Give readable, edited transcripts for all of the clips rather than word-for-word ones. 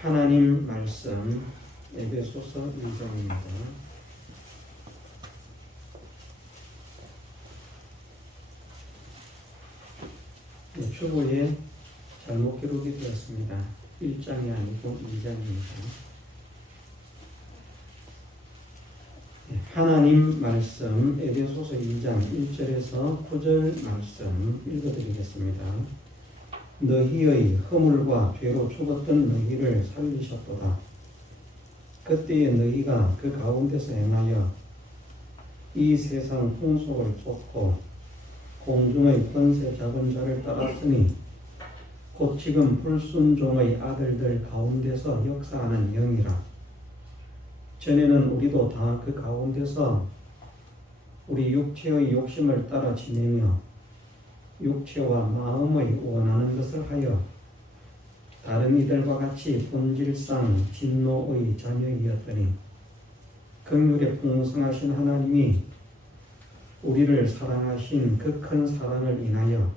하나님 말씀 에베소서 2장입니다. 추구에 잘못 기록이 되었습니다. 1장이 아니고 2장입니다. 하나님 말씀 에베소서 2장 1절에서 9절 말씀 읽어드리겠습니다. 너희의 허물과 죄로 죽었던 너희를 살리셨도다. 그때에 너희가 그 가운데서 행하여 이 세상 풍속을 쫓고 공중의 권세 잡은 자를 따랐으니 곧 지금 불순종의 아들들 가운데서 역사하는 영이라. 전에는 우리도 다 그 가운데서 우리 육체의 욕심을 따라 지내며 육체와 마음의 원하는 것을 하여 다른 이들과 같이 본질상 진노의 자녀이었더니 긍휼에 풍성하신 하나님이 우리를 사랑하신 그 큰 사랑을 인하여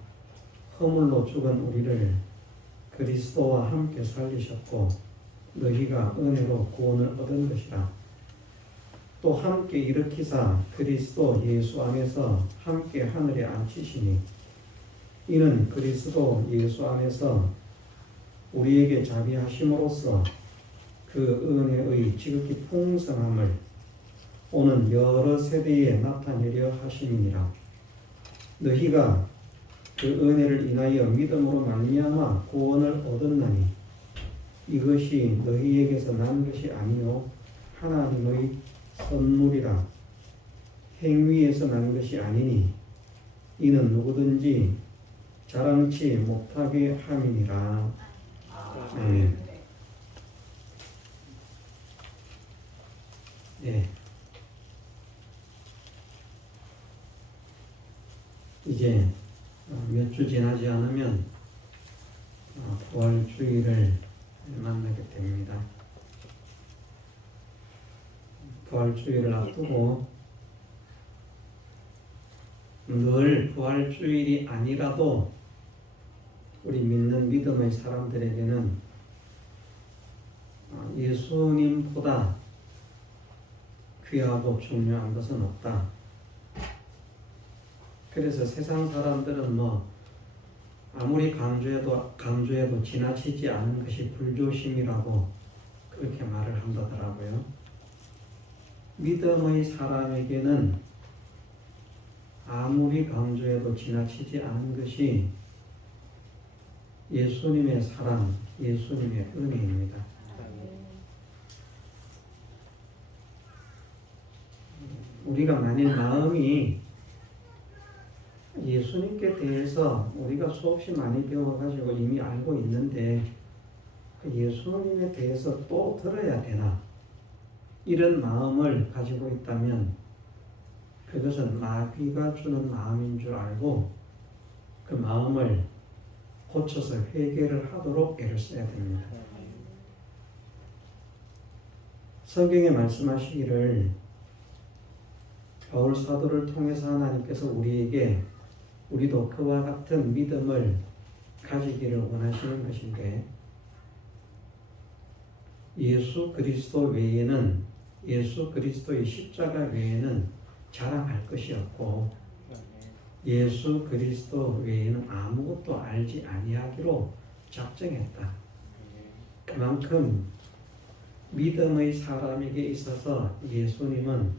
허물로 죽은 우리를 그리스도와 함께 살리셨고 너희가 은혜로 구원을 얻은 것이라. 또 함께 일으키사 그리스도 예수 안에서 함께 하늘에 앉히시니 이는 그리스도 예수 안에서 우리에게 자비하심으로써 그 은혜의 지극히 풍성함을 오는 여러 세대에 나타내려 하심이니라. 너희가 그 은혜를 인하여 믿음으로 말미암아 구원을 얻었나니 이것이 너희에게서 난 것이 아니요 하나님의 선물이라. 행위에서 난 것이 아니니 이는 누구든지 자랑치 못하게 함이니라. 아멘. 네. 이제 몇 주 지나지 않으면 부활주일을 만나게 됩니다. 부활주일을 앞두고 늘 부활주일이 아니라도 우리 믿는 믿음의 사람들에게는 예수님보다 귀하고 중요한 것은 없다. 그래서 세상 사람들은 아무리 강조해도 지나치지 않은 것이 불조심이라고 그렇게 말을 한다더라고요. 믿음의 사람에게는 아무리 강조해도 지나치지 않은 것이 예수님의 사랑, 예수님의 은혜입니다. 우리가 만일 마음이 예수님께 대해서 우리가 수없이 많이 배워가지고 이미 알고 있는데 그 예수님에 대해서 또 들어야 되나? 이런 마음을 가지고 있다면 그것은 마귀가 주는 마음인 줄 알고 그 마음을 고쳐서 회개를 하도록 애를 써야 됩니다. 성경에 말씀하시기를 바울 사도를 통해서 하나님께서 우리도 그와 같은 믿음을 가지기를 원하시는 것인데 예수 그리스도 외에는 예수 그리스도의 십자가 외에는 자랑할 것이 없고 예수 그리스도 외에는 아무것도 알지 아니하기로 작정했다. 그만큼 믿음의 사람에게 있어서 예수님은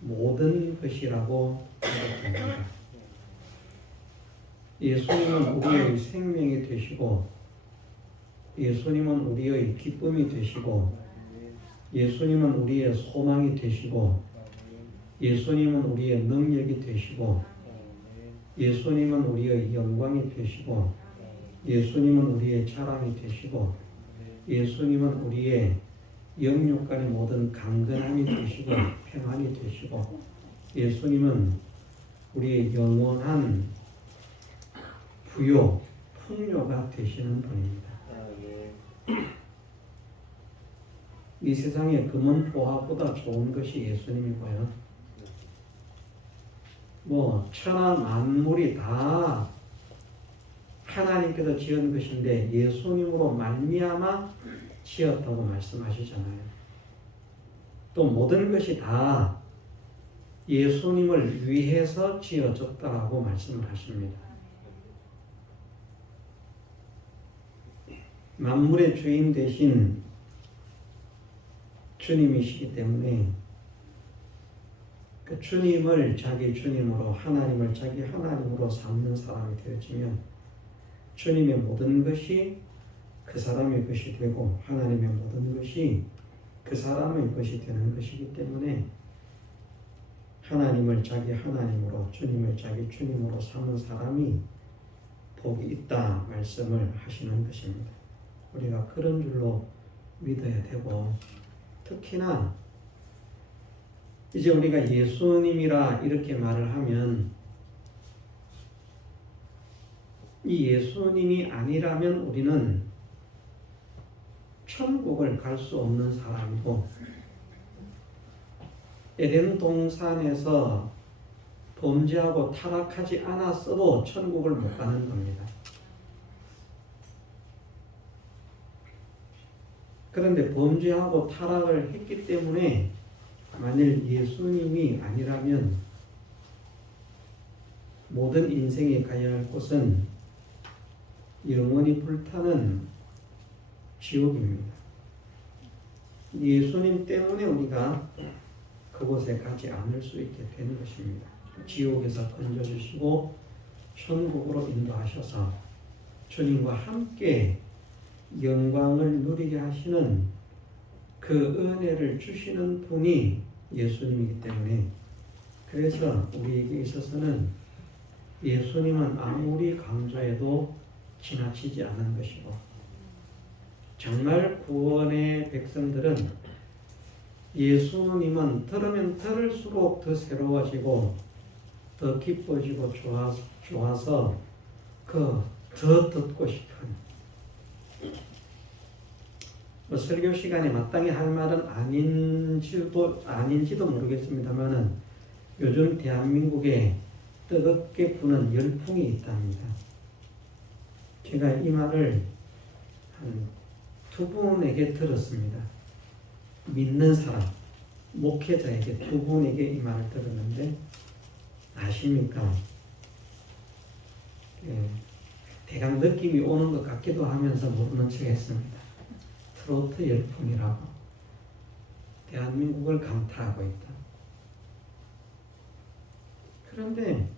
모든 것이라고 생각합니다. 예수님은 우리의 생명이 되시고 예수님은 우리의 기쁨이 되시고 예수님은 우리의 소망이 되시고 예수님은 우리의 능력이 되시고 예수님은 우리의 영광이 되시고 예수님은 우리의 자랑이 되시고 예수님은 우리의 영육 간의 모든 강건함이 되시고 평안이 되시고 예수님은 우리의 영원한 부요, 풍요가 되시는 분입니다. 이 세상에 금은 보화보다 좋은 것이 예수님이고요. 천하 만물이 다 하나님께서 지은 것인데 예수님으로 말미암아 지었다고 말씀하시잖아요. 또 모든 것이 다 예수님을 위해서 지어졌다고 말씀을 하십니다. 만물의 주인 되신 주님이시기 때문에 그 주님을 자기 주님으로, 하나님을 자기 하나님으로 삼는 사람이 되어지면 주님의 모든 것이 그 사람의 것이 되고 하나님의 모든 것이 그 사람의 것이 되는 것이기 때문에 하나님을 자기 하나님으로, 주님을 자기 주님으로 삼는 사람이 복이 있다 말씀을 하시는 것입니다. 우리가 그런 줄로 믿어야 되고, 특히나 이제 우리가 예수님이라 이렇게 말을 하면 이 예수님이 아니라면 우리는 천국을 갈 수 없는 사람이고, 에덴 동산에서 범죄하고 타락하지 않았어도 천국을 못 가는 겁니다. 그런데 범죄하고 타락을 했기 때문에 만일 예수님이 아니라면 모든 인생에 가야 할 곳은 영원히 불타는 지옥입니다. 예수님 때문에 우리가 그곳에 가지 않을 수 있게 되는 것입니다. 지옥에서 건져주시고 천국으로 인도하셔서 주님과 함께 영광을 누리게 하시는 그 은혜를 주시는 분이 예수님이기 때문에, 그래서 우리에게 있어서는 예수님은 아무리 강조해도 지나치지 않은 것이고, 정말 구원의 백성들은 예수님은 들으면 들을수록 더 새로워지고 더 기뻐지고 좋아서 그 더 듣고 싶은, 설교 시간에 마땅히 할 말은 아닌지도 모르겠습니다만은 요즘 대한민국에 뜨겁게 부는 열풍이 있답니다. 제가 이 말을 한 2분에게 들었습니다. 믿는 사람, 목회자에게 2분에게 이 말을 들었는데, 아십니까? 대강 느낌이 오는 것 같기도 하면서 모르는 척 했습니다. 트로트 열풍이라고 대한민국을 강타하고 있다. 그런데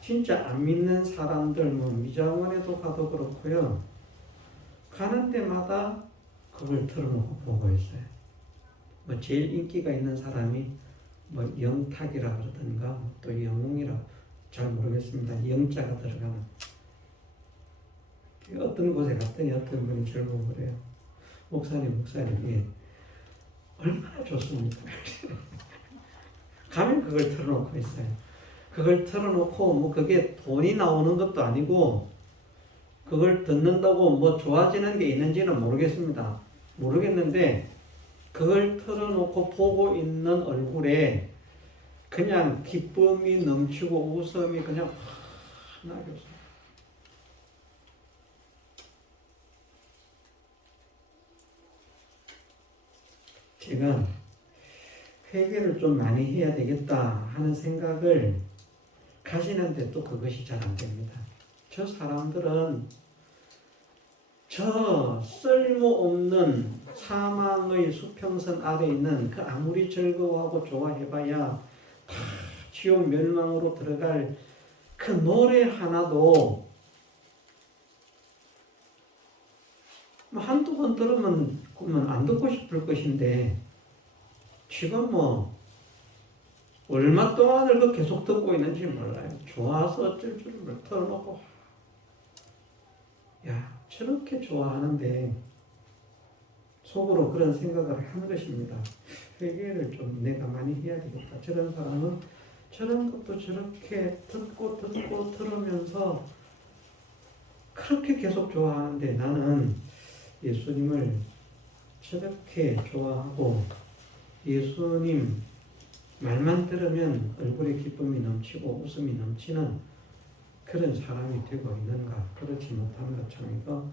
진짜 안 믿는 사람들, 미장원에도 가도 그렇고요, 가는 데마다 그걸 틀어놓고 보고 있어요. 제일 인기가 있는 사람이 영탁이라 그러던가 또 영웅이라 잘 모르겠습니다. 영자가 들어가는. 어떤 곳에 갔더니 어떤 분이 저를 그래요. 목사님, 예, 얼마나 좋습니까? 가면 그걸 틀어놓고 있어요. 그걸 틀어놓고 그게 돈이 나오는 것도 아니고, 그걸 듣는다고 좋아지는 게 있는지는 모르겠는데 그걸 틀어놓고 보고 있는 얼굴에 그냥 기쁨이 넘치고 웃음이 그냥 환하게 웃어요. 제가 회개를 좀 많이 해야 되겠다 하는 생각을 가지는데 또 그것이 잘 안 됩니다. 저 사람들은 저 쓸모없는 사망의 수평선 아래 있는 그 아무리 즐거워하고 좋아해봐야 다 지옥 멸망으로 들어갈 그 노래 하나도 한두 번 들으면 안 듣고 싶을 것인데, 지금 얼마 동안을 그 계속 듣고 있는지 몰라요. 좋아서 어쩔 줄을 털어놓고, 야, 저렇게 좋아하는데 속으로 그런 생각을 하는 것입니다. 회개를 좀 내가 많이 해야 되겠다. 저런 사람은 저런 것도 저렇게 듣고 들으면서 그렇게 계속 좋아하는데 나는 예수님을 저렇게 좋아하고 예수님 말만 들으면 얼굴에 기쁨이 넘치고 웃음이 넘치는 그런 사람이 되고 있는가? 그렇지 못한 것처럼 이거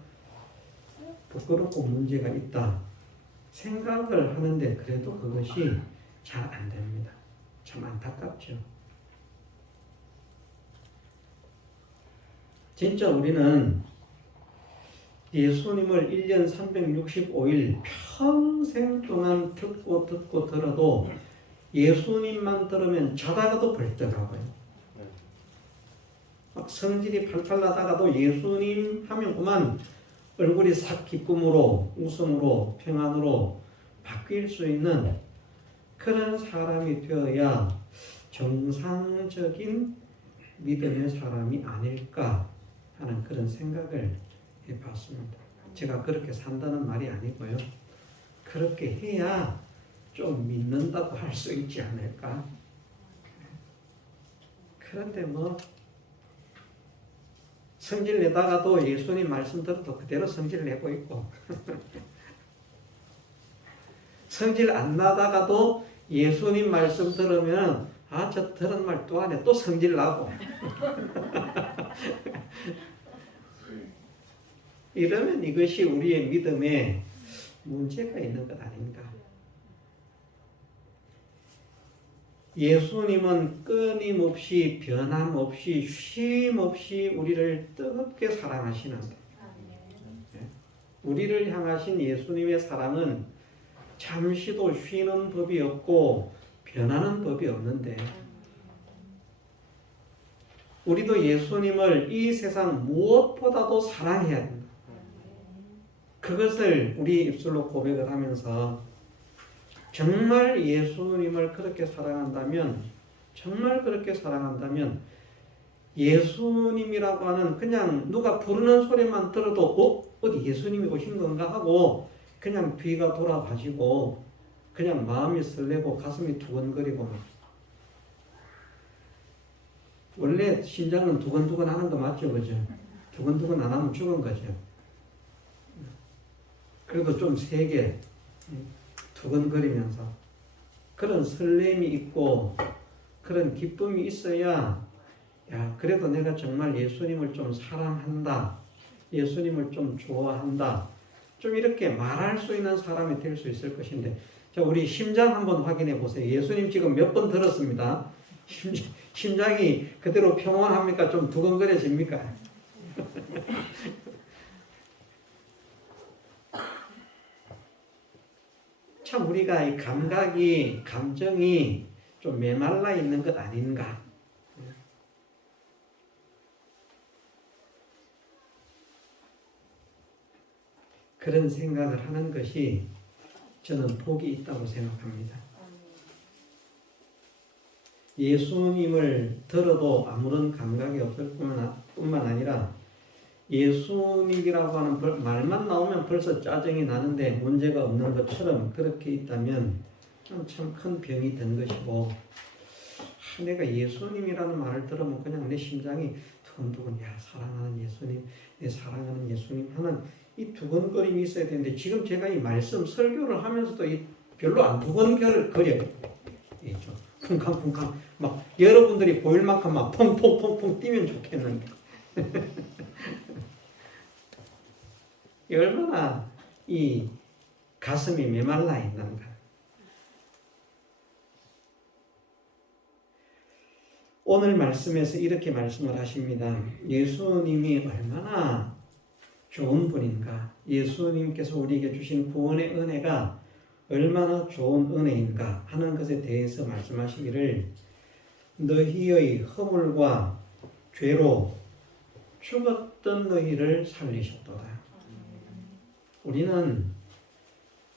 부끄럽고 문제가 있다 생각을 하는데 그래도 그것이 잘 안 됩니다. 참 안타깝죠. 진짜 우리는 예수님을 1년 365일 평생 동안 듣고 들어도 예수님만 들으면 자다가도 벌떡하고요. 막 성질이 팔팔 나다가도 예수님 하면 그만 얼굴이 싹 기쁨으로 웃음으로 평안으로 바뀔 수 있는 그런 사람이 되어야 정상적인 믿음의 사람이 아닐까 하는 그런 생각을 해봤습니다. 제가 그렇게 산다는 말이 아니고요. 그렇게 해야 좀 믿는다고 할 수 있지 않을까. 그런데 뭐 성질 내다가도 예수님 말씀 들어도 그대로 성질 내고 있고 성질 안 나다가도 예수님 말씀 들으면 아, 저 들은 말 또 하네. 또 성질 나고 이러면 이것이 우리의 믿음에 문제가 있는 것 아닌가. 예수님은 끊임없이 변함없이 쉼없이 우리를 뜨겁게 사랑하시는데 우리를 향하신 예수님의 사랑은 잠시도 쉬는 법이 없고 변하는 법이 없는데 우리도 예수님을 이 세상 무엇보다도 사랑해야 합니다. 그것을 우리 입술로 고백을 하면서 정말 예수님을 그렇게 사랑한다면 정말 그렇게 사랑한다면 예수님이라고 하는 그냥 누가 부르는 소리만 들어도 어디 예수님이 오신 건가 하고 그냥 귀가 돌아가지고 그냥 마음이 설레고 가슴이 두근거리고 원래 심장은 두근두근 하는 거 맞죠? 그죠? 두근두근 안 하면 죽은 거죠. 그래도 좀 세게 두근거리면서 그런 설렘이 있고 그런 기쁨이 있어야 야 그래도 내가 정말 예수님을 좀 사랑한다. 예수님을 좀 좋아한다. 좀 이렇게 말할 수 있는 사람이 될 수 있을 것인데 자 우리 심장 한번 확인해 보세요. 예수님 지금 몇 번 들었습니다. 심장이 그대로 평온합니까? 좀 두근거려집니까? 참 우리가 이 감각이 감정이 좀 메말라 있는 것 아닌가? 그런 생각을 하는 것이 저는 복이 있다고 생각합니다. 예수님을 들어도 아무런 감각이 없을 뿐만 아니라 예수님이라고 하는 말만 나오면 벌써 짜증이 나는데 문제가 없는 것처럼 그렇게 있다면 참 큰 병이 된 것이고 내가 예수님이라는 말을 들으면 그냥 내 심장이 두근두근 야 사랑하는 예수님 내 사랑하는 예수님 하는 이 두근거림이 있어야 되는데 지금 제가 이 말씀 설교를 하면서도 별로 안 두근거려요. 쿵쾅쿵쾅 막 여러분들이 보일 만큼 막 퐁퐁퐁퐁 뛰면 좋겠는데 얼마나 이 가슴이 메말라 있는가. 오늘 말씀에서 이렇게 말씀을 하십니다. 예수님이 얼마나 좋은 분인가. 예수님께서 우리에게 주신 구원의 은혜가 얼마나 좋은 은혜인가 하는 것에 대해서 말씀하시기를 너희의 허물과 죄로 죽었던 너희를 살리셨도다. 우리는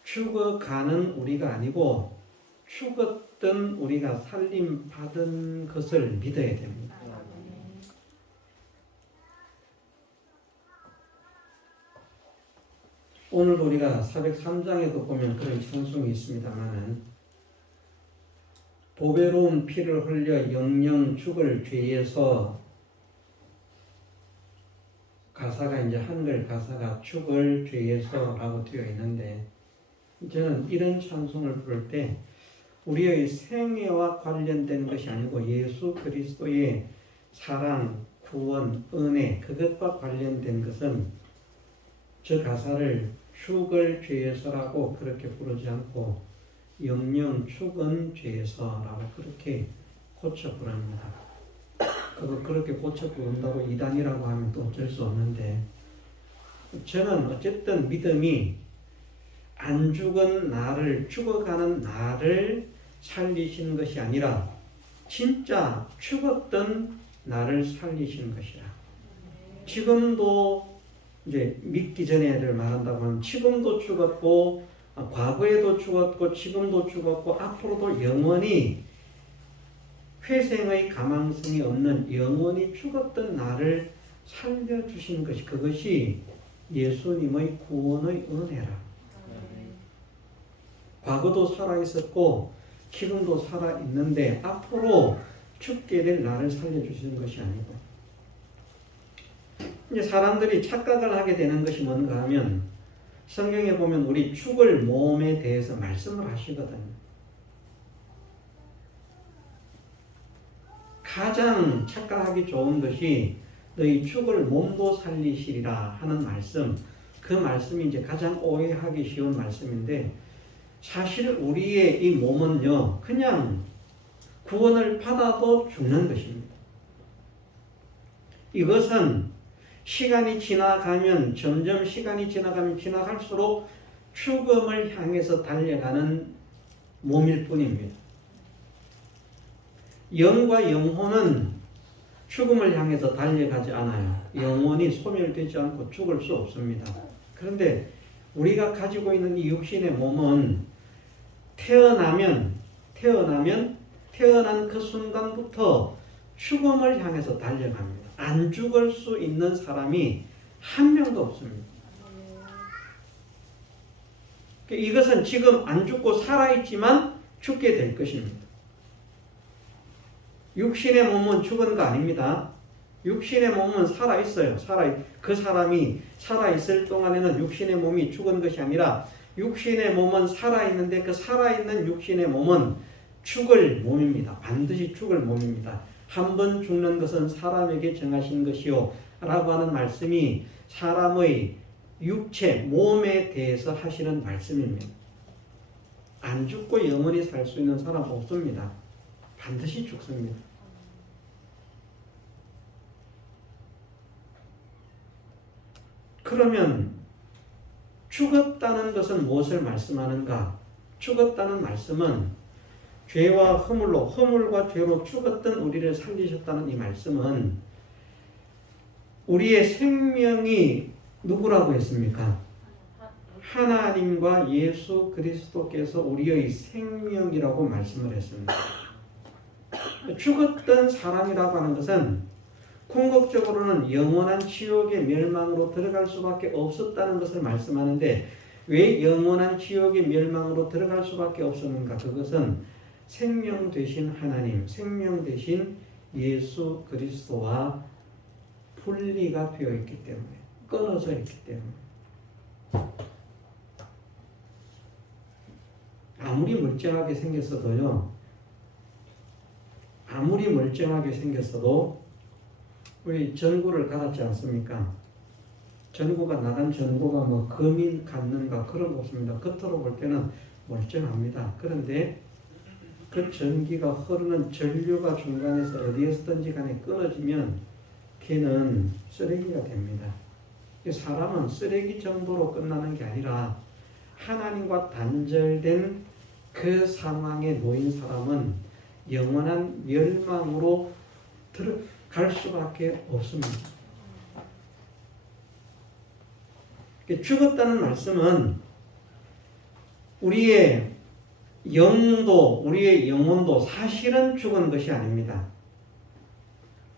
죽어가는 우리가 아니고 죽었던 우리가 살림받은 것을 믿어야 됩니다. 오늘 우리가 403장에도 보면 그런 찬송이 있습니다만 보배로운 피를 흘려 영영 죽을 죄에서 가사가 이제 한글 가사가 죽을 죄에서 라고 되어 있는데 저는 이런 찬송을 부를 때 우리의 생애와 관련된 것이 아니고 예수 그리스도의 사랑, 구원, 은혜 그것과 관련된 것은 저 가사를 축을 죄에서라고 그렇게 부르지 않고 영영 축은 죄에서라고 그렇게 고쳐 부릅니다. 그거 그렇게 고쳐 부른다고 이단이라고 하면 또 어쩔 수 없는데, 저는 어쨌든 믿음이 안 죽은 나를, 죽어가는 나를 살리신 것이 아니라 진짜 죽었던 나를 살리신 것이라. 지금도 이제 믿기 전에 애들 말한다고 하면 지금도 죽었고 과거에도 죽었고 지금도 죽었고 앞으로도 영원히 회생의 가망성이 없는 영원히 죽었던 나를 살려주신 것이, 그것이 예수님의 구원의 은혜라. 과거도 살아있었고 지금도 살아있는데 앞으로 죽게 될 나를 살려주시는 것이 아니고, 이제 사람들이 착각을 하게 되는 것이 뭔가 하면 성경에 보면 우리 죽을 몸에 대해서 말씀을 하시거든요. 가장 착각하기 좋은 것이 너희 죽을 몸도 살리시리라 하는 말씀, 그 말씀이 이제 가장 오해하기 쉬운 말씀인데, 사실 우리의 이 몸은요 그냥 구원을 받아도 죽는 것입니다. 이것은 시간이 지나가면, 점점 시간이 지나가면 지나갈수록 죽음을 향해서 달려가는 몸일 뿐입니다. 영과 영혼은 죽음을 향해서 달려가지 않아요. 영혼이 소멸되지 않고 죽을 수 없습니다. 그런데 우리가 가지고 있는 이 육신의 몸은 태어난 그 순간부터 죽음을 향해서 달려갑니다. 안 죽을 수 있는 사람이 한 명도 없습니다. 이것은 지금 안 죽고 살아있지만 죽게 될 것입니다. 육신의 몸은 죽은 거 아닙니다. 육신의 몸은 살아있어요. 그 사람이 살아있을 동안에는 육신의 몸이 죽은 것이 아니라 육신의 몸은 살아있는데 그 살아있는 육신의 몸은 죽을 몸입니다. 반드시 죽을 몸입니다. 한 번 죽는 것은 사람에게 정하신 것이요 라고 하는 말씀이 사람의 육체, 몸에 대해서 하시는 말씀입니다. 안 죽고 영원히 살 수 있는 사람 없습니다. 반드시 죽습니다. 그러면 죽었다는 것은 무엇을 말씀하는가? 죽었다는 말씀은 죄와 허물과 죄로 죽었던 우리를 살리셨다는 이 말씀은 우리의 생명이 누구라고 했습니까? 하나님과 예수 그리스도께서 우리의 생명이라고 말씀을 했습니다. 죽었던 사람이라고 하는 것은 궁극적으로는 영원한 지옥의 멸망으로 들어갈 수밖에 없었다는 것을 말씀하는데, 왜 영원한 지옥의 멸망으로 들어갈 수밖에 없었는가? 그것은 생명 되신 하나님, 생명 되신 예수 그리스도와 분리가 되어 있기 때문에, 끊어져 있기 때문에. 아무리 멀쩡하게 생겼어도 우리 전구를 갈았지 않습니까? 전구가 나간 전구가 뭐 금이 갔는가 그런 거 없습니다. 겉으로 볼 때는 멀쩡합니다. 그런데 그 전기가 흐르는 전류가 중간에서 어디에서든지 간에 끊어지면 걔는 쓰레기가 됩니다. 사람은 쓰레기 정도로 끝나는 게 아니라 하나님과 단절된 그 상황에 놓인 사람은 영원한 멸망으로 갈 수밖에 없습니다. 죽었다는 말씀은 우리의 영도, 우리의 영혼도 사실은 죽은 것이 아닙니다.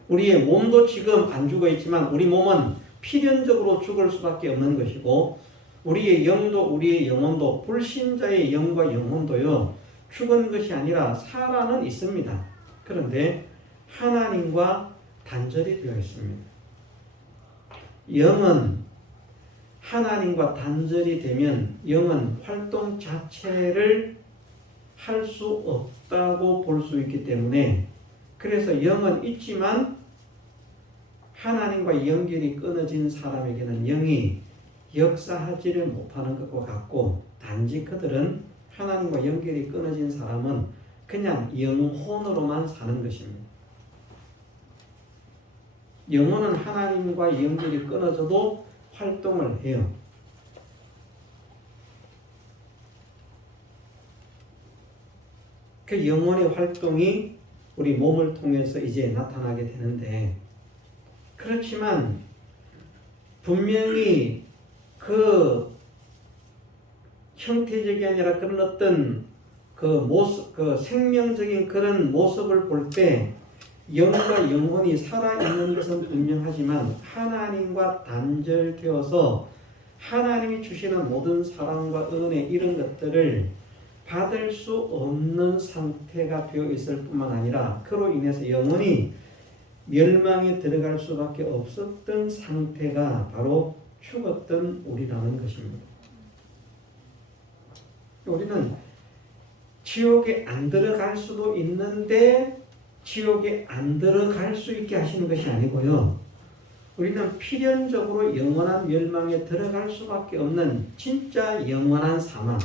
우리의 몸도 지금 안 죽어 있지만 우리 몸은 필연적으로 죽을 수밖에 없는 것이고, 우리의 영도, 우리의 영혼도, 불신자의 영과 영혼도요 죽은 것이 아니라 살아는 있습니다. 그런데 하나님과 단절이 되어 있습니다. 영은 하나님과 단절이 되면 영은 활동 자체를 할 수 없다고 볼 수 있기 때문에, 그래서 영은 있지만 하나님과 연결이 끊어진 사람에게는 영이 역사하지를 못하는 것과 같고 단지 그들은 하나님과 연결이 끊어진 사람은 그냥 영혼으로만 사는 것입니다. 영혼은 하나님과 연결이 끊어져도 활동을 해요. 그 영혼의 활동이 우리 몸을 통해서 이제 나타나게 되는데, 그렇지만 분명히 그 형태적이 아니라 그런 어떤 그 모습, 그 생명적인 그런 모습을 볼 때 영과 영혼이 살아있는 것은 분명하지만 하나님과 단절되어서 하나님이 주시는 모든 사랑과 은혜 이런 것들을 받을 수 없는 상태가 되어 있을 뿐만 아니라 그로 인해서 영혼이 멸망에 들어갈 수밖에 없었던 상태가 바로 죽었던 우리라는 것입니다. 우리는 지옥에 안 들어갈 수도 있는데 지옥에 안 들어갈 수 있게 하시는 것이 아니고요. 우리는 필연적으로 영원한 멸망에 들어갈 수밖에 없는 진짜 영원한 사망.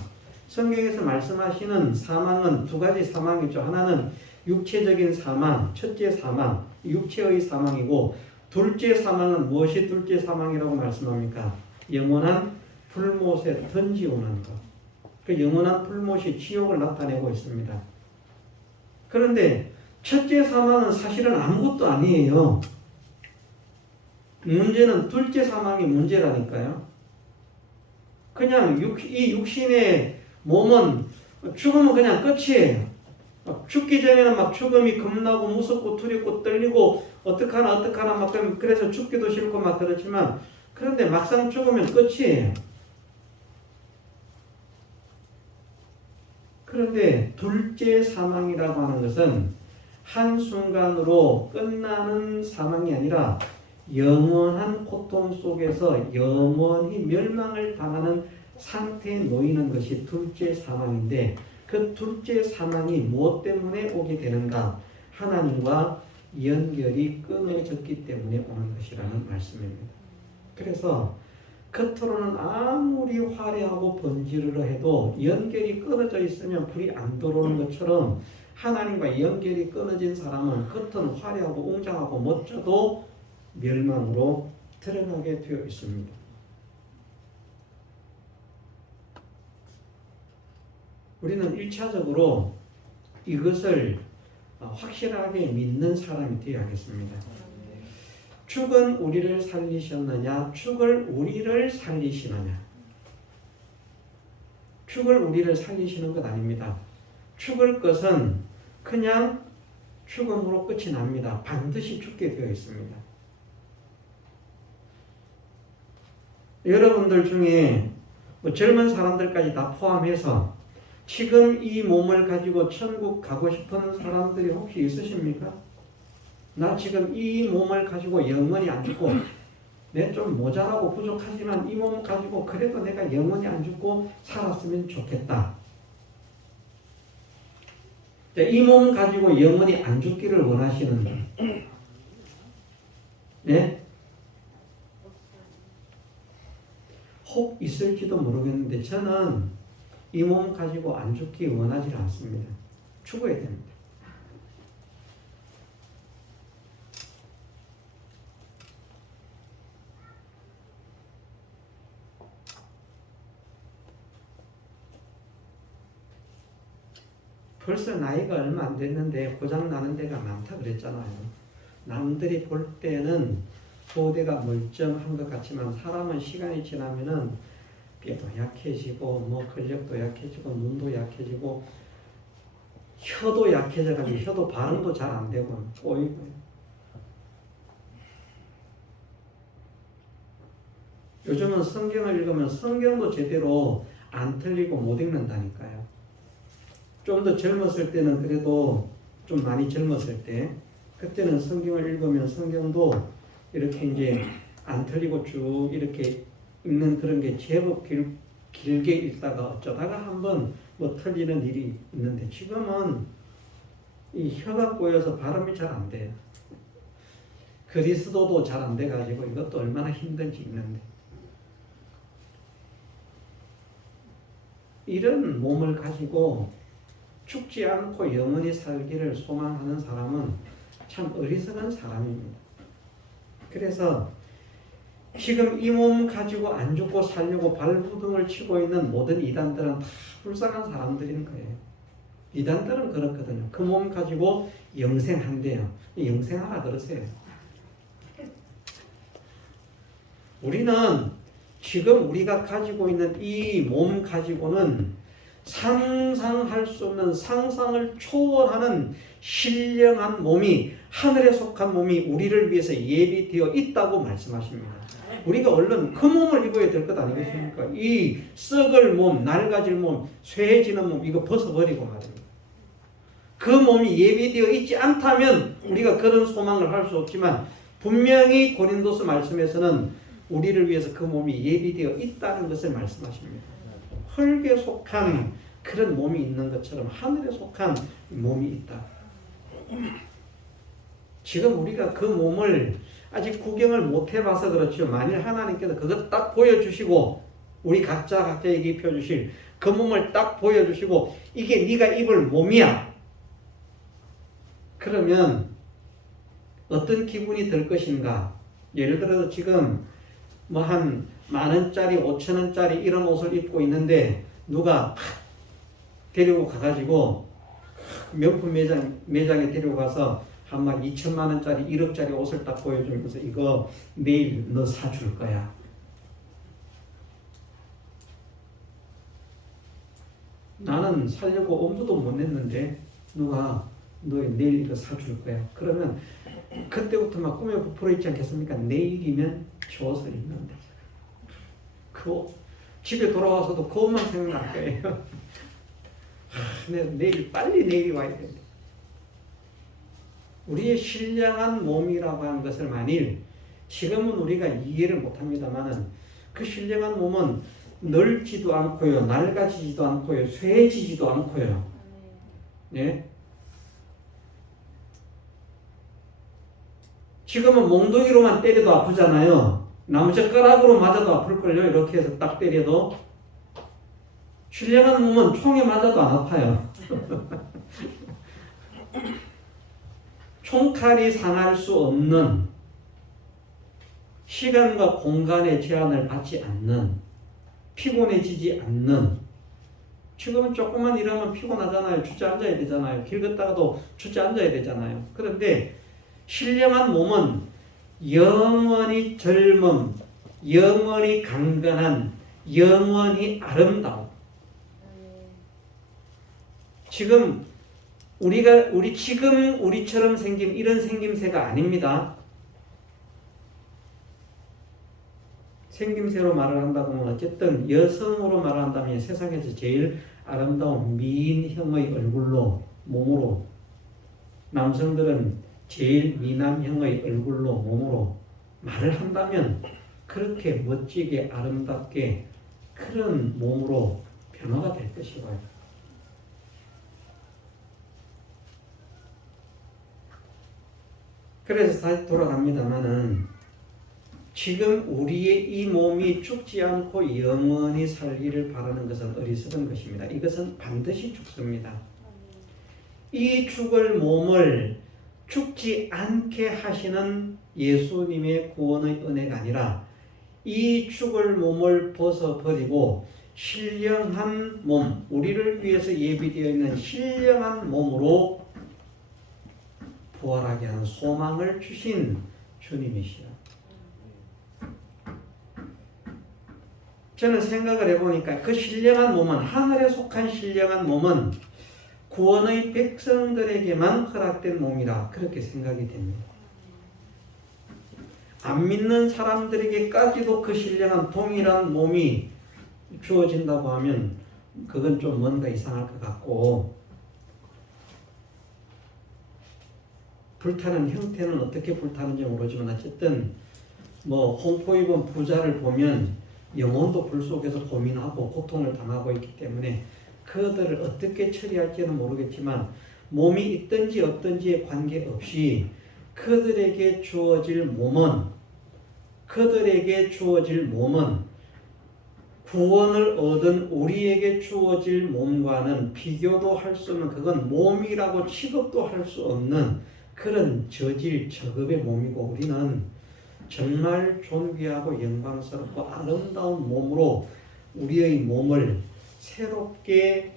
성경에서 말씀하시는 사망은 두 가지 사망이죠. 하나는 육체적인 사망, 첫째 사망, 육체의 사망이고, 둘째 사망은 무엇이 둘째 사망이라고 말씀합니까? 영원한 불못에 던지오는 것. 그 영원한 불못이 지옥을 나타내고 있습니다. 그런데 첫째 사망은 사실은 아무것도 아니에요. 문제는 둘째 사망이 문제라니까요. 그냥 이 육신의 몸은 죽으면 그냥 끝이에요. 죽기 전에는 막 죽음이 겁나고 무섭고 두렵고 떨리고 어떡하나 막 그래서 죽기도 싫고 막 그렇지만, 그런데 막상 죽으면 끝이에요. 그런데 둘째 사망이라고 하는 것은 한순간으로 끝나는 사망이 아니라 영원한 고통 속에서 영원히 멸망을 당하는 상태에 놓이는 것이 둘째 사망인데, 그 둘째 사망이 무엇 때문에 오게 되는가? 하나님과 연결이 끊어졌기 때문에 오는 것이라는 말씀입니다. 그래서 겉으로는 아무리 화려하고 번지르르 해도 연결이 끊어져 있으면 불이 안 들어오는 것처럼 하나님과 연결이 끊어진 사람은 겉은 화려하고 웅장하고 멋져도 멸망으로 들어가게 되어 있습니다. 우리는 1차적으로 이것을 확실하게 믿는 사람이 되어야겠습니다. 죽은 우리를 살리셨느냐, 죽을 우리를 살리시느냐. 죽을 우리를 살리시는 것 아닙니다. 죽을 것은 그냥 죽음으로 끝이 납니다. 반드시 죽게 되어 있습니다. 여러분들 중에 젊은 사람들까지 다 포함해서 지금 이 몸을 가지고 천국 가고 싶은 사람들이 혹시 있으십니까? 나 지금 이 몸을 가지고 영원히 안 죽고, 내 좀 모자라고 부족하지만 이 몸 가지고 그래도 내가 영원히 안 죽고 살았으면 좋겠다. 이 몸 가지고 영원히 안 죽기를 원하시는데, 네? 혹 있을지도 모르겠는데 저는 이 몸 가지고 안 죽기 원하지 않습니다. 죽어야 됩니다. 벌써 나이가 얼마 안 됐는데 고장 나는 데가 많다 그랬잖아요. 남들이 볼 때는 보대가 멀쩡한 것 같지만 사람은 시간이 지나면은 뼈도 약해지고 뭐 근력도 약해지고 눈도 약해지고 혀도 약해져가지고 혀도 발음도 잘 안 되고 꼬이고. 요즘은 성경을 읽으면 성경도 제대로 안 틀리고 못 읽는다니까요. 좀 더 젊었을 때는 그래도 좀 많이 젊었을 때 그때는 성경을 읽으면 성경도 이렇게 이제 안 틀리고 쭉 이렇게 읽는 그런 게 제법 길게 읽다가 어쩌다가 한번 뭐 틀리는 일이 있는데 지금은 이 혀가 꼬여서 발음이 잘 안 돼요. 그리스도도 잘 안 돼가지고 이것도 얼마나 힘든지 읽는데. 이런 몸을 가지고 죽지 않고 영원히 살기를 소망하는 사람은 참 어리석은 사람입니다. 그래서 지금 이 몸 가지고 안 죽고 살려고 발부둥을 치고 있는 모든 이단들은 다 불쌍한 사람들인 거예요. 이단들은 그렇거든요. 그 몸 가지고 영생한대요. 영생하라 그러세요. 우리는 지금 우리가 가지고 있는 이 몸 가지고는 상상할 수 없는 상상을 초월하는 신령한 몸이, 하늘에 속한 몸이 우리를 위해서 예비되어 있다고 말씀하십니다. 우리가 얼른 그 몸을 입어야 될 것 아니겠습니까? 이 썩을 몸, 낡아질 몸, 쇠해지는 몸 이거 벗어버리고 말입니다. 그 몸이 예비되어 있지 않다면 우리가 그런 소망을 할 수 없지만 분명히 고린도서 말씀에서는 우리를 위해서 그 몸이 예비되어 있다는 것을 말씀하십니다. 흙에 속한 그런 몸이 있는 것처럼 하늘에 속한 몸이 있다. 지금 우리가 그 몸을 아직 구경을 못 해봐서 그렇죠. 만일 하나님께서 그것 딱 보여주시고 우리 각자에게 입혀주실 그 몸을 딱 보여주시고 이게 네가 입을 몸이야. 그러면 어떤 기분이 들 것인가? 예를 들어서 지금 뭐 한 10,000원짜리, 5,000원짜리 이런 옷을 입고 있는데 누가 데리고 가가지고 명품 매장에 데리고 가서 한 막 2,000만 원짜리, 1억짜리 옷을 딱 보여주면서 이거 내일 너 사줄 거야. 나는 살려고 엄두도 못 냈는데 누가 너 내일 이거 사줄 거야. 그러면 그때부터 막 꿈에 부풀어 있지 않겠습니까? 내일이면 저 옷을 입는다. 그 옷, 집에 돌아와서도 그 옷만 생각날 거예요. 내일 빨리 내일이 와야 된다. 우리의 신령한 몸이라고 하는 것을 만일 지금은 우리가 이해를 못합니다만은 그 신령한 몸은 늙지도 않고요, 낡아지지도 않고요, 쇠해지지도 않고요. 예? 지금은 몽둥이로만 때려도 아프잖아요. 나무젓가락으로 맞아도 아플걸요. 이렇게 해서 딱 때려도. 신령한 몸은 총에 맞아도 안 아파요. 총칼이 상할 수 없는, 시간과 공간의 제한을 받지 않는, 피곤해지지 않는. 지금은 조금만 일하면 피곤하잖아요. 주저앉아야 되잖아요. 길 걷다가도 주저앉아야 되잖아요. 그런데 신령한 몸은 영원히 젊음, 영원히 강건한, 영원히 아름다움. 지금 지금 우리처럼 생긴 이런 생김새가 아닙니다. 생김새로 말을 한다고 하면 어쨌든 여성으로 말을 한다면 세상에서 제일 아름다운 미인형의 얼굴로, 몸으로, 남성들은 제일 미남형의 얼굴로, 몸으로 말을 한다면 그렇게 멋지게 아름답게 그런 몸으로 변화가 될 것이고요. 그래서 다시 돌아갑니다마는 지금 우리의 이 몸이 죽지 않고 영원히 살기를 바라는 것은 어리석은 것입니다. 이것은 반드시 죽습니다. 이 죽을 몸을 죽지 않게 하시는 예수님의 구원의 은혜가 아니라 이 죽을 몸을 벗어버리고 신령한 몸, 우리를 위해서 예비되어 있는 신령한 몸으로 부활하게 하는 소망을 주신 주님이시여. 저는 생각을 해보니까 그 신령한 몸은, 하늘에 속한 신령한 몸은 구원의 백성들에게만 허락된 몸이라 그렇게 생각이 됩니다. 안 믿는 사람들에게까지도 그 신령한 동일한 몸이 주어진다고 하면 그건 좀 뭔가 이상할 것 같고, 불타는 형태는 어떻게 불타는지 모르지만 어쨌든 뭐 홍포 입은 부자를 보면 영혼도 불 속에서 고민하고 고통을 당하고 있기 때문에 그들을 어떻게 처리할지는 모르겠지만 몸이 있든지 없든지에 관계없이 그들에게 주어질 몸은 구원을 얻은 우리에게 주어질 몸과는 비교도 할 수 없는, 그건 몸이라고 취급도 할 수 없는 그런 저질 저급의 몸이고, 우리는 정말 존귀하고 영광스럽고 아름다운 몸으로 우리의 몸을 새롭게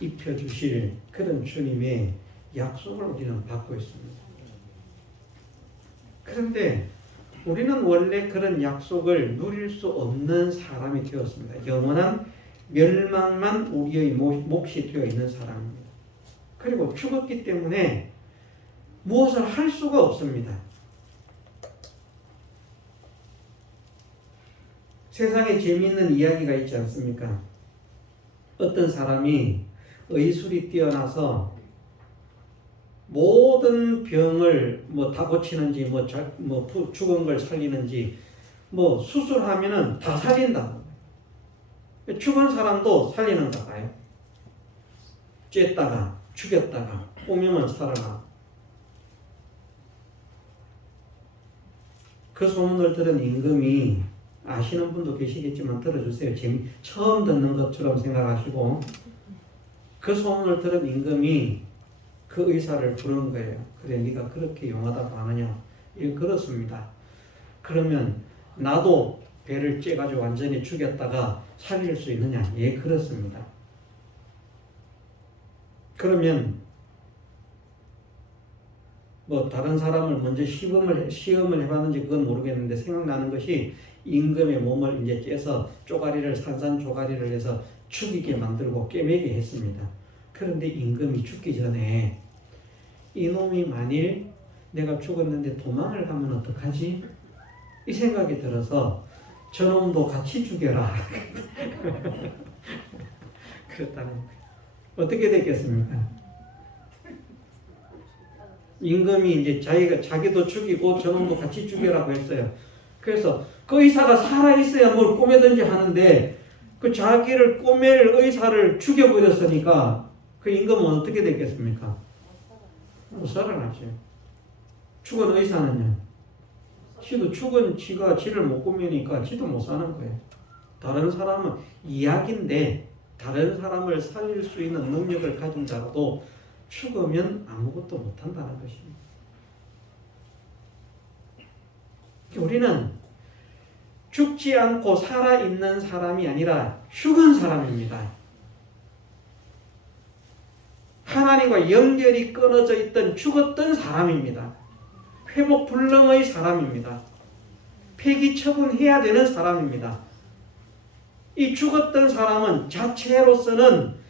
입혀주실 그런 주님의 약속을 우리는 받고 있습니다. 그런데 우리는 원래 그런 약속을 누릴 수 없는 사람이 되었습니다. 영원한 멸망만 우리의 몫이 되어 있는 사람입니다. 그리고 죽었기 때문에 무엇을 할 수가 없습니다. 세상에 재미있는 이야기가 있지 않습니까? 어떤 사람이 의술이 뛰어나서 모든 병을 다 고치는지 죽은 걸 살리는지 수술하면은 다 살린다. 죽은 사람도 살리는가 봐요. 쬐다가 죽였다가 오면은 살아나. 그 소문을 들은 임금이, 아시는 분도 계시겠지만 들어주세요. 처음 듣는 것처럼 생각하시고, 그 소문을 들은 임금이 그 의사를 부르는 거예요. 그래, 네가 그렇게 용하다고 하느냐? 예, 그렇습니다. 그러면 나도 배를 째가지고 완전히 죽였다가 살릴 수 있느냐? 예, 그렇습니다. 그러면 다른 사람을 먼저 시험을 해봤는지 그건 모르겠는데, 생각나는 것이 임금의 몸을 이제 째서 산산조가리를 해서 죽이게 만들고 꿰매게 했습니다. 그런데 임금이 죽기 전에 이놈이 만일 내가 죽었는데 도망을 가면 어떡하지? 이 생각이 들어서 저놈도 같이 죽여라. 그랬다는 거예요. 어떻게 됐겠습니까? 임금이 이제 자기도 죽이고 저놈도 같이 죽여라고 했어요. 그래서 그 의사가 살아있어야 뭘 꼬매든지 하는데, 그 자기를 꼬맬 의사를 죽여버렸으니까 그 임금은 어떻게 됐겠습니까? 못 살아나죠. 죽은 의사는요, 죽은 지를 못 꾸미니까 지도 못 사는 거예요. 다른 사람은 이야기인데, 다른 사람을 살릴 수 있는 능력을 가진 자라도 죽으면 아무것도 못한다는 것입니다. 우리는 죽지 않고 살아있는 사람이 아니라 죽은 사람입니다. 하나님과 연결이 끊어져 있던 죽었던 사람입니다. 회복 불능의 사람입니다. 폐기 처분해야 되는 사람입니다. 이 죽었던 사람은 자체로서는,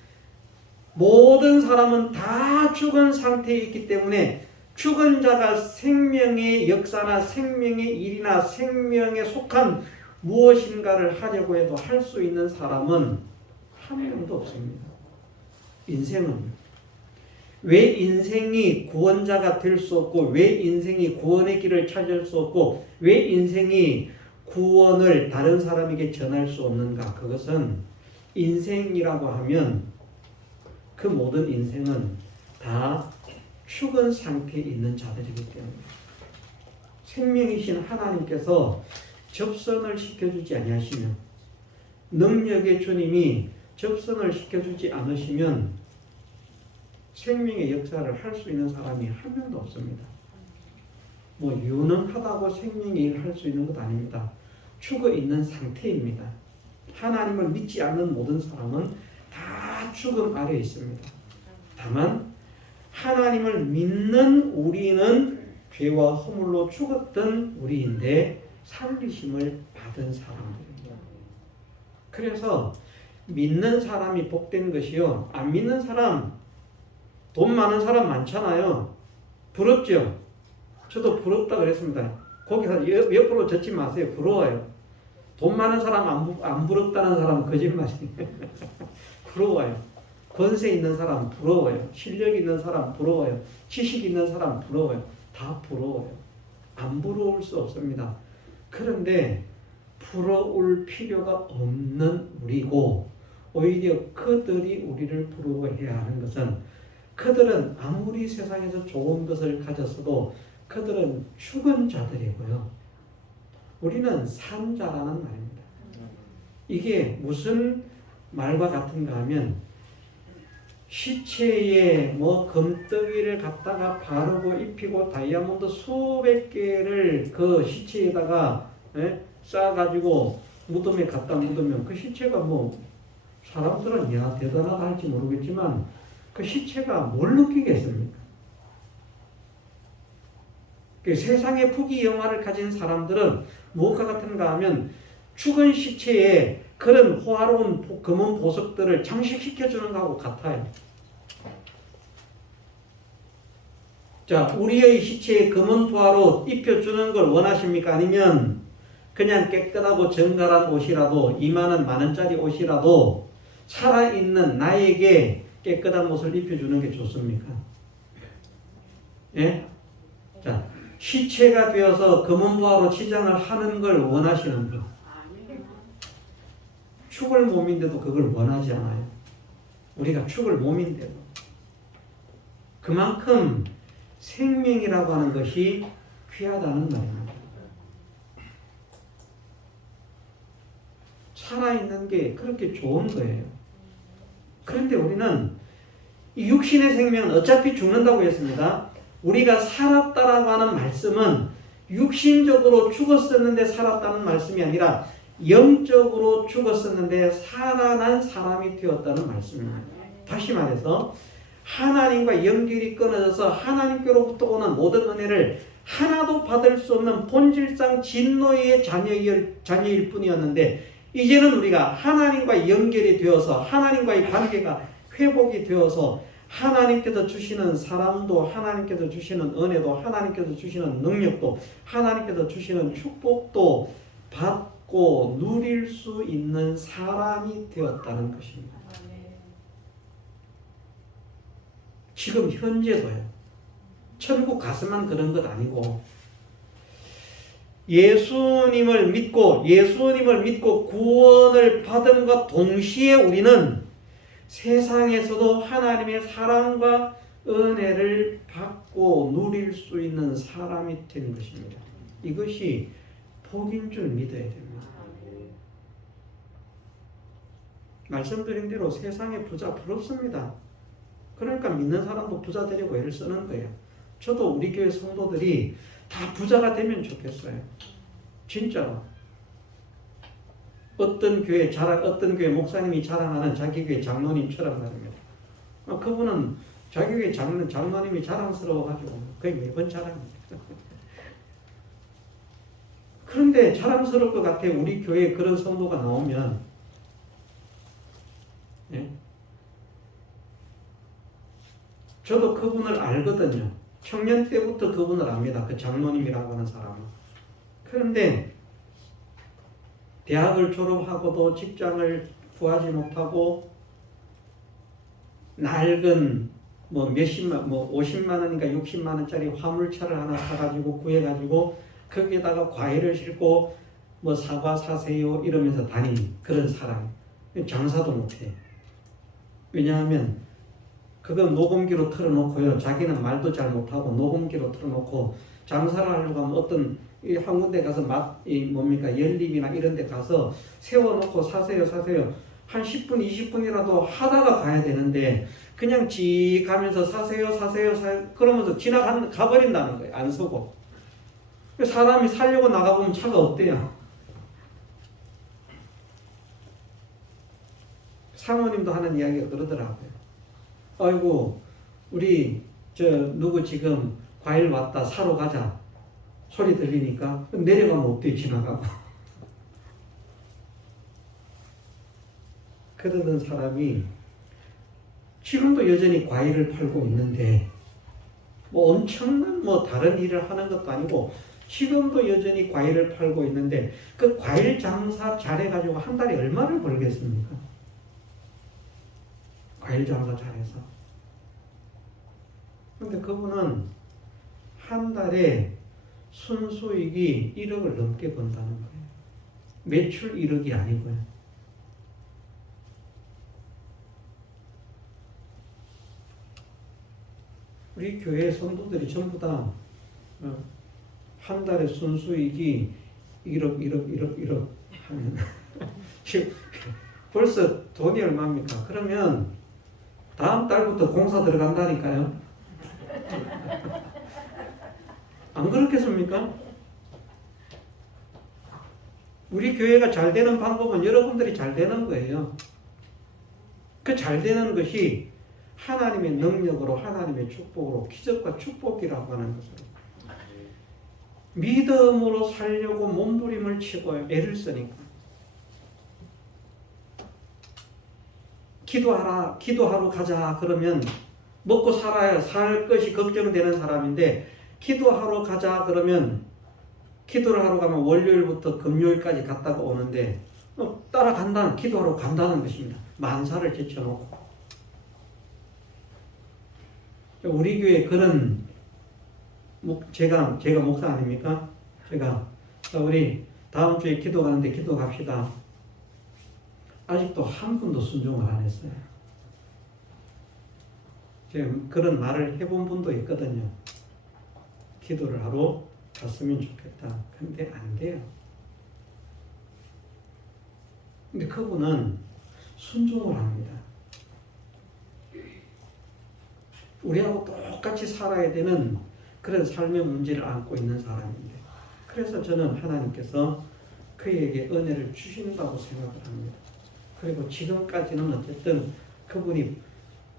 모든 사람은 다 죽은 상태에 있기 때문에 죽은 자가 생명의 역사나 생명의 일이나 생명에 속한 무엇인가를 하려고 해도 할 수 있는 사람은 한 명도 없습니다. 인생은 왜 인생이 구원자가 될 수 없고, 왜 인생이 구원의 길을 찾을 수 없고, 왜 인생이 구원을 다른 사람에게 전할 수 없는가? 그것은 인생이라고 하면 그 모든 인생은 다 죽은 상태에 있는 자들이기 때문에, 생명이신 하나님께서 접선을 시켜주지 아니하시면, 능력의 주님이 접선을 시켜주지 않으시면 생명의 역사를 할 수 있는 사람이 한 명도 없습니다. 유능하다고 생명의 일을 할 수 있는 것 아닙니다. 죽어 있는 상태입니다. 하나님을 믿지 않는 모든 사람은 다 죽음 아래에 있습니다. 다만 하나님을 믿는 우리는 죄와 허물로 죽었던 우리인데 살리심을 받은 사람들입니다. 그래서 믿는 사람이 복된 것이요, 안 믿는 사람, 돈 많은 사람 많잖아요. 부럽죠? 저도 부럽다 그랬습니다. 거기 가서 옆으로 젖지 마세요. 부러워요. 돈 많은 사람 안 부럽다는 사람은 거짓말이에요. 부러워요. 권세 있는 사람 부러워요. 실력 있는 사람 부러워요. 지식 있는 사람 부러워요. 다 부러워요. 안 부러울 수 없습니다. 그런데 부러울 필요가 없는 우리고, 오히려 그들이 우리를 부러워해야 하는 것은, 그들은 아무리 세상에서 좋은 것을 가졌어도 그들은 죽은 자들이고요, 우리는 산 자라는 말입니다. 이게 무슨 말과 같은가 하면 시체에 뭐 금덩이를 갖다가 바르고 입히고 다이아몬드 수백 개를 그 시체에다가 쌓아가지고 무덤에 갖다 묻으면 그 시체가 뭐 사람들은 야 대단하다 할지 모르겠지만 그 시체가 뭘 느끼겠습니까? 그 세상의 부귀영화를 가진 사람들은 무엇과 같은가 하면 죽은 시체에 그런 호화로운 금은 보석들을 장식시켜주는 것하고 같아요. 자, 우리의 시체에 금은 보화로 입혀주는 걸 원하십니까? 아니면 그냥 깨끗하고 정갈한 옷이라도 2만 원, 만 원짜리 옷이라도 살아있는 나에게 깨끗한 옷을 입혀주는 게 좋습니까? 예? 자, 시체가 되어서 금은 보화로 치장을 하는 걸 원하시는 분. 죽을 몸인데도 그걸 원하지 않아요. 우리가 죽을 몸인데도. 그만큼 생명이라고 하는 것이 귀하다는 말입니다. 살아있는 게 그렇게 좋은 거예요. 그런데 우리는 이 육신의 생명은 어차피 죽는다고 했습니다. 우리가 살았다라고 하는 말씀은 육신적으로 죽었었는데 살았다는 말씀이 아니라 영적으로 죽었었는데 살아난 사람이 되었다는 말씀입니다. 다시 말해서 하나님과 연결이 끊어져서 하나님께로부터 오는 모든 은혜를 하나도 받을 수 없는 본질상 진노의 자녀일 뿐이었는데 이제는 우리가 하나님과 연결이 되어서 하나님과의 관계가 회복이 되어서 하나님께서 주시는 사랑도 하나님께서 주시는 은혜도 하나님께서 주시는 능력도 하나님께서 주시는 축복도 받고 누릴 수 있는 사람이 되었다는 것입니다. 지금 현재도요. 천국 가서만 그런 것 아니고 예수님을 믿고 구원을 받음과 동시에 우리는 세상에서도 하나님의 사랑과 은혜를 받고 누릴 수 있는 사람이 되는 것입니다. 이것이 복인 줄 믿어야 됩니다. 말씀드린 대로 세상의 부자 부럽습니다. 그러니까 믿는 사람도 부자 되려고 애를 쓰는 거예요. 저도 우리 교회 성도들이 다 부자가 되면 좋겠어요. 진짜로. 어떤 교회 목사님이 자랑하는 자기 교회 장로님처럼 말입니다. 그분은 자기 교회 장로님이 자랑스러워가지고 거의 매번 자랑합니다. 그런데 자랑스러울 것 같아요. 우리 교회에 그런 성도가 나오면. 예? 저도 그분을 알거든요. 청년 때부터 그분을 압니다. 그 장로님이라고 하는 사람은. 그런데 대학을 졸업하고도 직장을 구하지 못하고 낡은 뭐 몇십만, 뭐 50만 원인가 60만 원짜리 화물차를 하나 사가지고 구해가지고 거기에다가 과일을 싣고 뭐 사과 사세요 이러면서 다니는 그런 사람. 장사도 못해. 왜냐하면 그건 녹음기로 틀어놓고요. 자기는 말도 잘 못하고 녹음기로 틀어놓고 장사를 하려고 하면 어떤 한 군데 가서 열림이나 이런 데 가서 세워놓고 사세요. 한 10분, 20분이라도 하다가 가야 되는데 그냥 지 가면서 사세요. 그러면서 가버린다는 거예요. 안 서고. 사람이 살려고 나가보면 차가 없대요. 사모님도 하는 이야기가 그러더라고요. 아이고 우리 누구 지금 과일 왔다 사러 가자 소리 들리니까 내려가면 없대 지나가고. 그러던 사람이 지금도 여전히 과일을 팔고 있는데 뭐 엄청난 다른 일을 하는 것도 아니고 지금도 여전히 과일을 팔고 있는데 그 과일 장사 잘해가지고 한 달에 얼마를 벌겠습니까? 과일 장사 잘해서. 근데 그분은 한 달에 순수익이 1억을 넘게 번다는 거예요. 매출 1억이 아니고요. 우리 교회 성도들이 전부 다 한 달에 순수익이 1억 하면 벌써 돈이 얼마입니까? 그러면 다음 달부터 공사 들어간다니까요. 안 그렇겠습니까? 우리 교회가 잘 되는 방법은 여러분들이 잘 되는 거예요. 그 잘 되는 것이 하나님의 능력으로, 하나님의 축복으로, 기적과 축복이라고 하는 것으로 믿음으로 살려고 몸부림을 치고 애를 쓰니까. 기도하러 가자 그러면 먹고 살아야 살 것이 걱정되는 사람인데, 기도하러 가자 그러면 기도를 하러 가면 월요일부터 금요일까지 갔다가 오는데 따라간다는, 기도하러 간다는 것입니다. 만사를 제쳐놓고. 우리 교회 그런, 제가 목사 아닙니까? 우리 다음 주에 기도 가는데 기도 갑시다. 아직도 한 분도 순종을 안 했어요. 지금 그런 말을 해본 분도 있거든요. 기도를 하러 갔으면 좋겠다. 근데 안 돼요. 근데 그분은 순종을 합니다. 우리하고 똑같이 살아야 되는 그런 삶의 문제를 안고 있는 사람인데, 그래서 저는 하나님께서 그에게 은혜를 주신다고 생각을 합니다. 그리고 지금까지는 어쨌든 그분이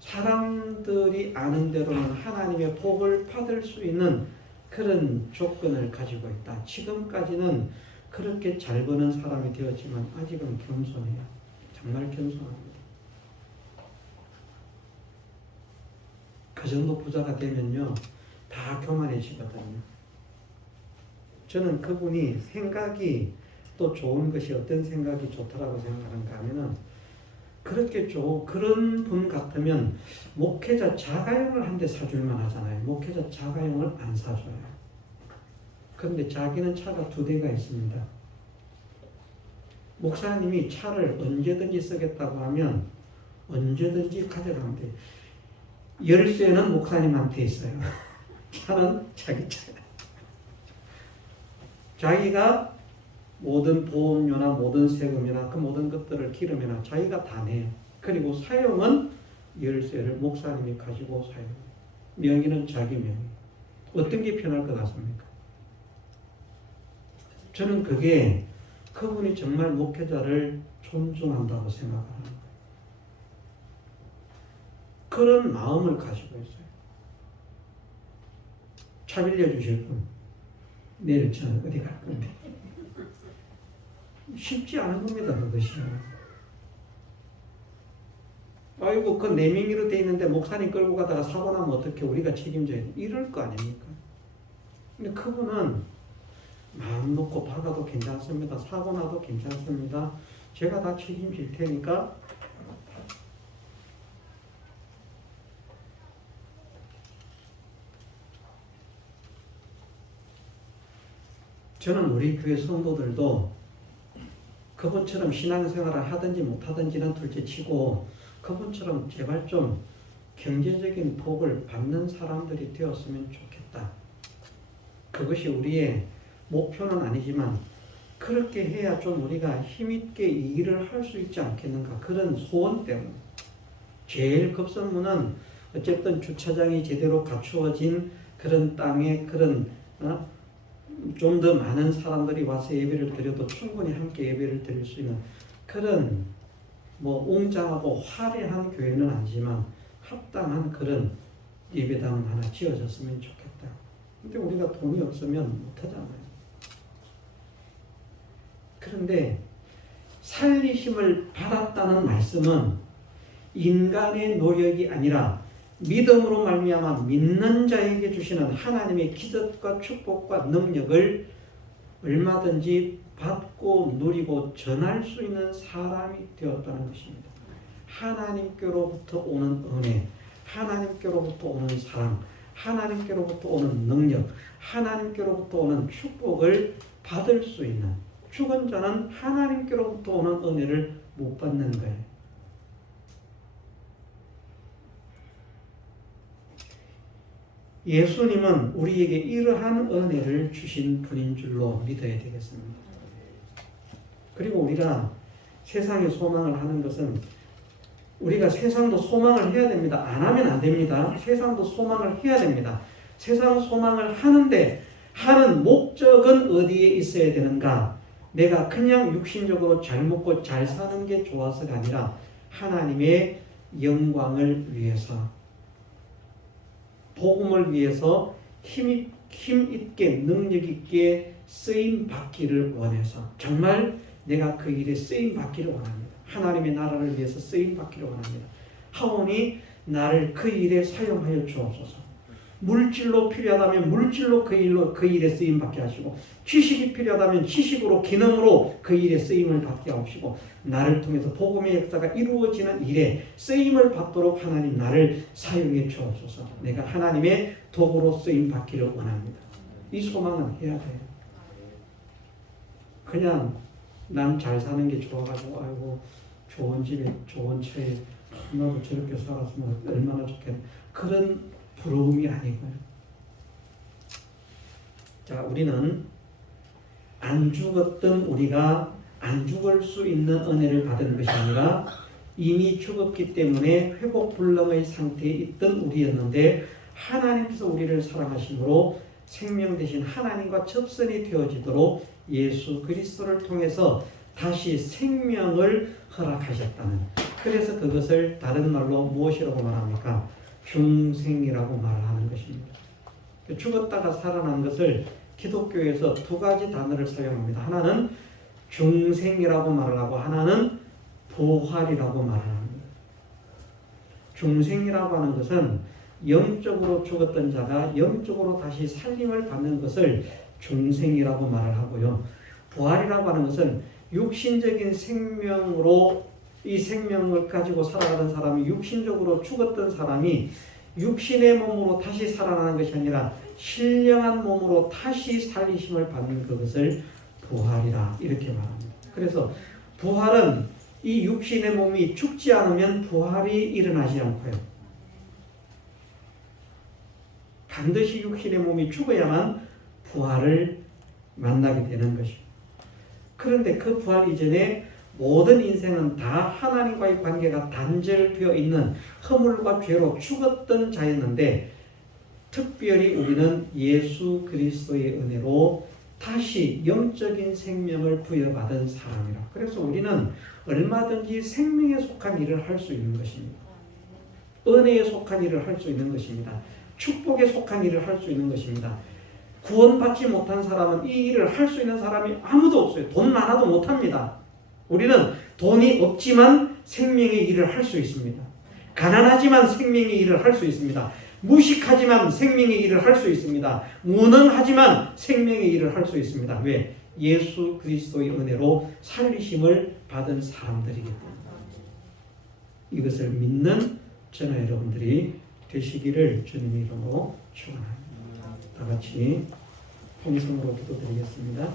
사람들이 아는 대로는 하나님의 복을 받을 수 있는 그런 조건을 가지고 있다. 지금까지는 그렇게 잘 버는 사람이 되었지만 아직은 겸손해요. 정말 겸손합니다. 그 정도 부자가 되면요, 다 교만해지거든요. 저는 그분이 생각이 또 좋은 것이, 어떤 생각이 좋더라고 생각하는가 하면은, 그런 분 같으면 목회자 자가용을 한 대 사줄만 하잖아요. 목회자 자가용을 안 사줘요. 그런데 자기는 차가 2대가 있습니다. 목사님이 차를 언제든지 쓰겠다고 하면 언제든지 가져가면 돼요. 열쇠는 목사님한테 있어요. 차는 자기 차야. 자기가 모든 보험료나 모든 세금이나 그 모든 것들을, 기름이나 자기가 다 내요. 그리고 사용은 열쇠를 목사님이 가지고 사용해요. 명의는 자기 명의. 어떤 게 편할 것 같습니까? 저는 그게 그분이 정말 목회자를 존중한다고 생각합니다. 그런 마음을 가지고 있어요. 차 빌려주실 분, 내일 저는 어디 갈 건데. 쉽지 않은 겁니다, 그것이요. 아이고, 그 내 명의로 돼 있는데 목사님 끌고 가다가 사고 나면 어떻게 우리가 책임져야 돼? 이럴 거 아닙니까? 근데 그분은 마음 놓고 박아도 괜찮습니다. 사고 나도 괜찮습니다. 제가 다 책임질 테니까. 저는 우리 교회 성도들도 그분처럼 신앙생활을 하든지 못하든지는 둘째 치고, 그분처럼 제발 좀 경제적인 복을 받는 사람들이 되었으면 좋겠다. 그것이 우리의 목표는 아니지만 그렇게 해야 좀 우리가 힘있게 일을 할 수 있지 않겠는가, 그런 소원 때문에. 제일 급선무는 어쨌든 주차장이 제대로 갖추어진 그런 땅에 그런 좀 더 많은 사람들이 와서 예배를 드려도 충분히 함께 예배를 드릴 수 있는 그런 웅장하고 화려한 교회는 아니지만 합당한 그런 예배당 하나 지어졌으면 좋겠다. 근데 우리가 돈이 없으면 못하잖아요. 그런데 살리심을 받았다는 말씀은 인간의 노력이 아니라 믿음으로 말미암아 믿는 자에게 주시는 하나님의 기적과 축복과 능력을 얼마든지 받고 누리고 전할 수 있는 사람이 되었다는 것입니다. 하나님께로부터 오는 은혜, 하나님께로부터 오는 사랑, 하나님께로부터 오는 능력, 하나님께로부터 오는 축복을 받을 수 있는, 죽은 자는 하나님께로부터 오는 은혜를 못 받는 거예요. 예수님은 우리에게 이러한 은혜를 주신 분인 줄로 믿어야 되겠습니다. 그리고 우리가 세상의 소망을 하는 것은 우리가 세상도 소망을 해야 됩니다. 안 하면 안 됩니다. 세상도 소망을 해야 됩니다. 세상 소망을 하는데 하는 목적은 어디에 있어야 되는가? 내가 그냥 육신적으로 잘 먹고 잘 사는 게 좋아서가 아니라 하나님의 영광을 위해서, 복음을 위해서 힘 있게 능력 있게 쓰임 받기를 원해서 정말 내가 그 일에 쓰임 받기를 원합니다. 하나님의 나라를 위해서 쓰임 받기를 원합니다. 하오니 나를 그 일에 사용하여 주옵소서. 물질로 필요하다면 물질로 그 일에 쓰임 받게 하시고, 지식이 필요하다면 지식으로 기능으로 그 일에 쓰임을 받게 하시고, 나를 통해서 복음의 역사가 이루어지는 일에 쓰임을 받도록 하나님 나를 사용해 주옵소서. 내가 하나님의 도구로 쓰임 받기를 원합니다. 이 소망은 해야 돼요. 그냥 난 잘 사는 게 좋아가지고 아이고 좋은 집에 좋은 차에 나도 저렇게 살았으면 얼마나 좋겠나, 그런 부러움이 아니고요. 자, 우리는 안 죽었던 우리가 안 죽을 수 있는 은혜를 받은 것이 아니라 이미 죽었기 때문에 회복 불능의 상태에 있던 우리였는데, 하나님께서 우리를 사랑하심으로 생명 대신 하나님과 접선이 되어지도록 예수 그리스도를 통해서 다시 생명을 허락하셨다는, 그래서 그것을 다른 말로 무엇이라고 말합니까? 중생이라고 말하는 것입니다. 죽었다가 살아난 것을 기독교에서 두 가지 단어를 사용합니다. 하나는 중생이라고 말을 하고 하나는 부활이라고 말을 합니다. 중생이라고 하는 것은 영적으로 죽었던 자가 영적으로 다시 살림을 받는 것을 중생이라고 말을 하고요. 부활이라고 하는 것은 육신적인 생명으로 이 생명을 가지고 살아가던 사람이, 육신적으로 죽었던 사람이 육신의 몸으로 다시 살아나는 것이 아니라 신령한 몸으로 다시 살리심을 받는 그것을 부활이라 이렇게 말합니다. 그래서 부활은 이 육신의 몸이 죽지 않으면 부활이 일어나지 않고요. 반드시 육신의 몸이 죽어야만 부활을 만나게 되는 것입니다. 그런데 그 부활 이전에 모든 인생은 다 하나님과의 관계가 단절되어 있는 허물과 죄로 죽었던 자였는데, 특별히 우리는 예수 그리스도의 은혜로 다시 영적인 생명을 부여받은 사람이라. 그래서 우리는 얼마든지 생명에 속한 일을 할 수 있는 것입니다. 은혜에 속한 일을 할 수 있는 것입니다. 축복에 속한 일을 할 수 있는 것입니다. 구원받지 못한 사람은 이 일을 할 수 있는 사람이 아무도 없어요. 돈 많아도 못합니다. 우리는 돈이 없지만 생명의 일을 할 수 있습니다. 가난하지만 생명의 일을 할 수 있습니다. 무식하지만 생명의 일을 할 수 있습니다. 무능하지만 생명의 일을 할 수 있습니다. 왜? 예수 그리스도의 은혜로 살리심을 받은 사람들이기 때문에. 이것을 믿는 저와 여러분들이 되시기를 주님의 이름으로 축원합니다. 다 같이 통성으로 기도드리겠습니다.